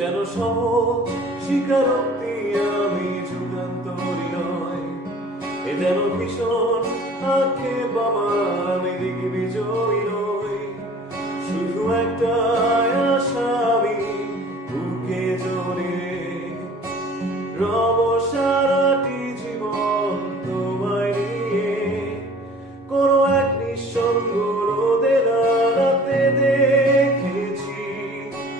যেন সহজ স্বীকারোক্তি আমি যুগান্তরী নয়, এ যেন ভীষণ আক্ষেপ আমার আমি দিকে বিজয়ী নই, শুধু একটা আশা আমি বুকে জড়িয়ে রব সারাটি জীবন তোমায় নিয়ে। কোনো এক নিঃসঙ্গ রোদের রাতে দেখেছি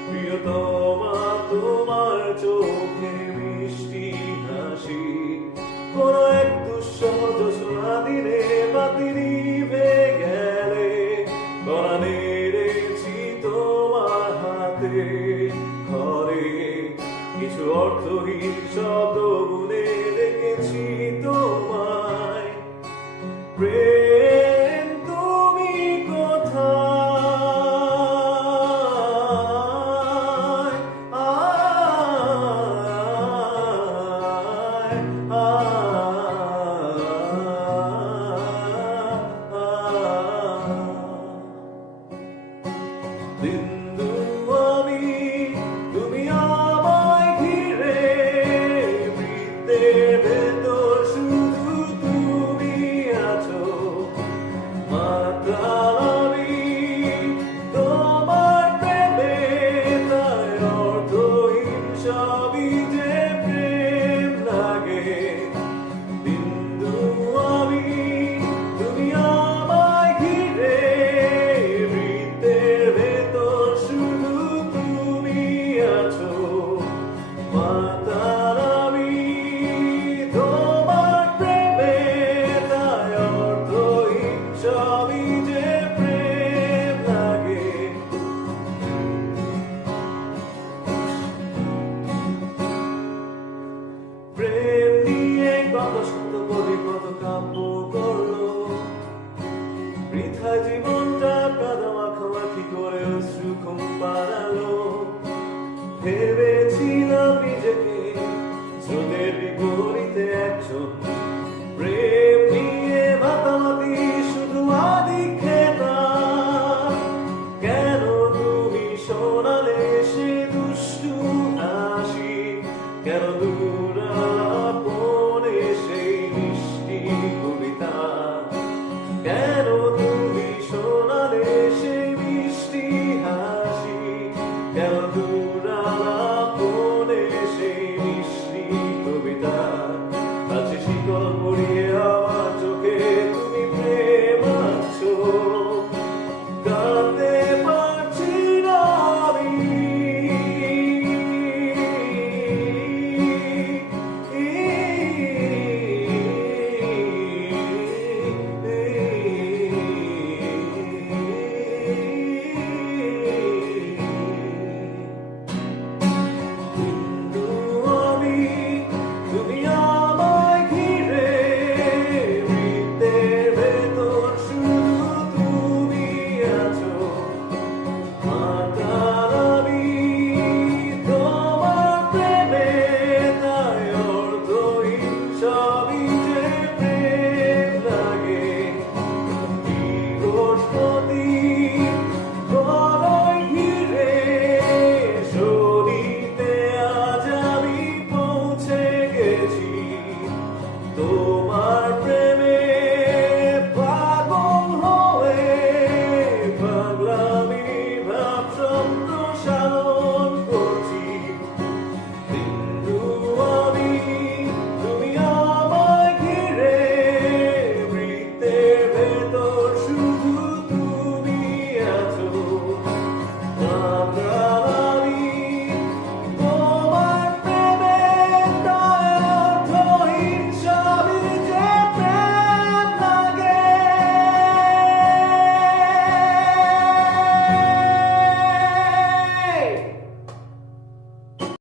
প্রিয়তমা তোমার চোখে মিষ্টি হাসি, কোনো এক দুঃসহ জ্যোৎস্না দিনে বাতি নিভে গেলে গলা নেড়েছি তোমার হাতে ঘরে, কিছু অর্থহীন শব্দ বলে ডেকেছি তোমায়। প্রেম তুমি কোথায়, আয় বিন্দু আমি তুমি আমায় ঘিরে, বৃত্তের ভেতর শুধু তুমি আছো, মাতাল আমি তোমার প্রেমে, তাই অর্থহীন সবই যে প্রেম লাগে। বিন্দু আমি তুমি আমায় ঘিরে, বৃত্তের ভেতর শুধু তুমি আছো, মাতাল আমি তোমার প্রেমে, তাই অর্থহীন সবই যে প্রেম লাগে। প্রেম নিয়ে কত শত কবি কত কাব্য করলো, বৃথায় জীবনটা কাদা মাখামাখি করে অশ্রু ঘুম পাড়ালো। ভেবেছিলাম নিজেকে স্রোতের বিপরীতে একজন, প্রেম নিয়ে মাতামাতি শুধু আদিক্ষেতা। কেন তুমি শোনালে সে দুষ্টু হাসি, কেন দূরাপনে সেই মিষ্টি কবিতা, কেন তুমি শোনালে সেই মিষ্টি হাসি, কেন দূরাপনে সেই মিষ্টি কবিতা। কাছে শিকল পরিয়ে আমার চোখে তুমি প্রেম আছো, কাঁদতে পারছি না আমি। বিন্দু আমি তুমি আমায় ঘিরে, বৃত্তের ভেতর শুধু তুমি আছো, মাতাল আমি তোমার প্রেমে, তাই অর্থহীন সবই যে প্রেম লাগে। বৃহস্পতি বলয় ঘিরে শনিতে আজ আমি পৌঁছে গেছি, তো